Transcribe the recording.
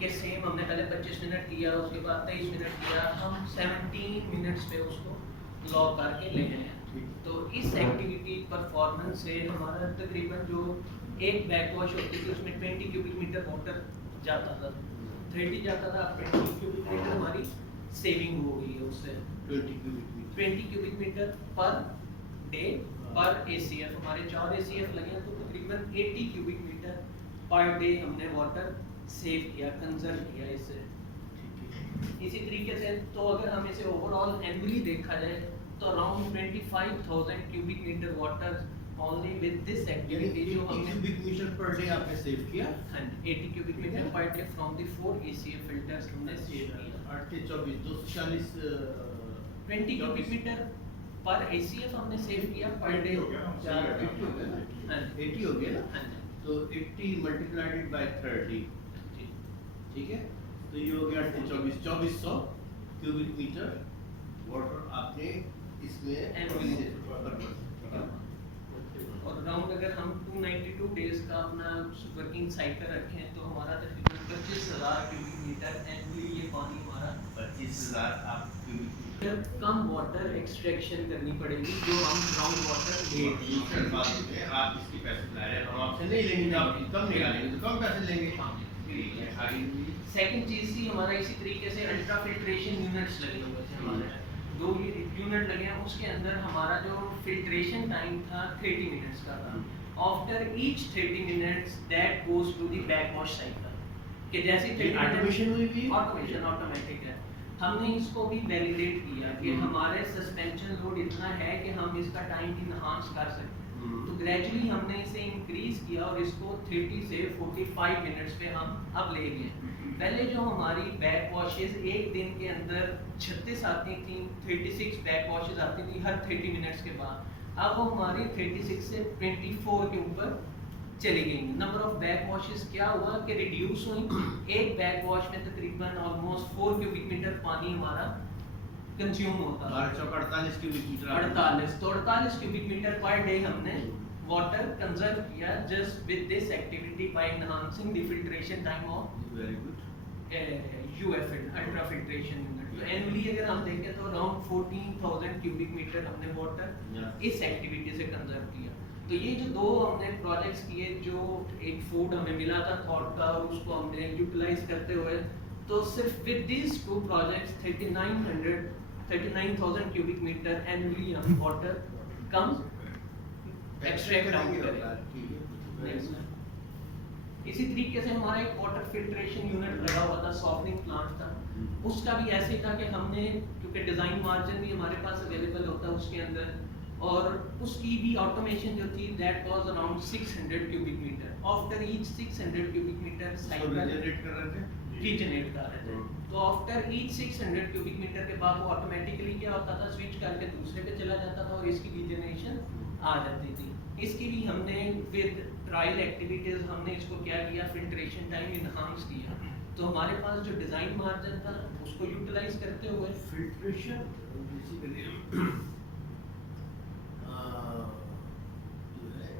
कि सेम हमने पहले 25 मिनट किया, उसके बाद 23 मिनट किया, हम 17 मिनट्स पे उसको लॉक करके ले गए हैं। तो इस एक्टिविटी परफॉर्मेंस से हमारा तकरीबन जो एक बैक वॉश होती थी उसमें 20 क्यूबिक मीटर वाटर जाता था, 30 जाता था, 20 क्यूबिक मीटर हमारी सेविंग हो गई है उससे। 20 क्यूबिक मीटर पर डे पर एसीएफ, हमारे 4 एसीएफ लगे हैं, तो तकरीबन 80 क्यूबिक मीटर पर डे हमने वाटर सेव किया, कंजर्व किया इससे। इसी तरीके से तो अगर हम इसे ओवरऑल एनुअली देखा जाए तो around 25,000 cubic metre water only with this activity जो हमने क्यूबिक मीटर पर डे आपने सेव किया। हाँ, 80 cubic metre per day from the 4 ACF filters हमने सेव किया। 8 के 24 240 20 क्यूबिक मीटर पर एसीएफ हमने सेव किया पर डे। 80 हो गया ना? हाँ, 80 हो गया ना? हाँ, तो 80 मल्टीप्लाइडेड बाय 30, ठीक है? तो ये हो गया 2400 क्यूबिक मीटर वाटर आपने इसमें और राउंड अगर हम 292 डेज का अपना वर्किंग साइकिल रखें तो हमारा तकरीबन 25,000 क्यूबिक मीटर एनुअली ये पानी हमारा 25,000 आप क्यूबिक मीटर कम वाटर एक्सट्रैक्शन करनी पड़ेगी जो हम ग्राउंड वाटर ले बात में आप इसके पैसे ला रहे हैं, हम आपसे नहीं लेंगे, आप कम निकालेंगे तो कम पैसे लेंगे। सेकंड चीज थी हमारा इसी तरीके से अल्ट्रा फिल्ट्रेशन यूनिट्स लगे हुए थे हमारे, 2 यूनिट लगे हैं, उसके अंदर हमारा जो फिल्ट्रेशन टाइम था 30 मिनट्स का था। After each 30 minutes that goes to the back wash cycle, कि जैसे ऑटोमेशन हुई भी ऑटोमेशन ऑटोमेटिक है। हमने इसको भी वैलिडेट किया कि हमारे सस्पेंशन लोड इतना है कि हम इसका टाइम इनहांस कर सकते हैं, तो ग्रेजुअली हमने इसे इंक्रीज किया और इसको 30 से 45 मिनट्स पे हम अब ले गए। पहले जो हमारी बैक वॉशेस एक दिन के अंदर 36 आती थी, 36 बैक वॉशेस आती थी हर 30 मिनट्स के बाद, अब वो हमारी 36 से 24 के ऊपर चली गई। नंबर ऑफ बैक वॉशेस क्या हुआ कि रिड्यूस हुई। एक बैक वॉश में तकरीबन ऑलमोस्ट 4 क्यूबिक मीटर पानी हमारा कंज्यूम होता है। 48 cubic metre 48 cubic metre per day हमने वाटर कंजर्व किया just with this activity by enhancing the filtration time of very good UFL ultra filtration unit. तो एनुअली अगर हम देखें तो अराउंड 14,000 क्यूबिक मीटर हमने वाटर इस एक्टिविटी से कंजर्व किया। तो ये जो 2 हमने प्रोजेक्ट्स किए, जो एक फूड हमें मिला था थॉट का और उसको हमने यूटिलाइज करते हुए, तो सिर्फ with these 2 projects 39,000 cubic metre annually हम वाटर कम एक्सट्रैक्ट आउट करें। इसी तरीके से हमारा एक वाटर फिल्ट्रेशन यूनिट लगा हुआ था, सॉफ्टनिंग प्लांट था, उसका भी ऐसे था कि हमने, क्योंकि डिजाइन मार्जिन भी हमारे पास अवेलेबल होता है उसके अंदर, और उसकी भी ऑटोमेशन जो थी that was around 600 cubic metre. After each 600 cubic metre cycle regenerate कर रहे थे, रीजनरेट कर रहे थे। तो आफ्टर ईच 600 क्यूबिक मीटर के बाद वो ऑटोमेटिकली क्या होता था, स्विच करके दूसरे पे चला जाता था और इसकी रीजनरेशन आ जाती थी। इसकी भी हमने विद ट्रायल एक्टिविटीज हमने इसको क्या किया, फिल्ट्रेशन टाइम इनहांस किया। तो हमारे पास जो डिजाइन मार्जिन था उसको यूटिलाइज करते हुए फिल्ट्रेशन बेसिकली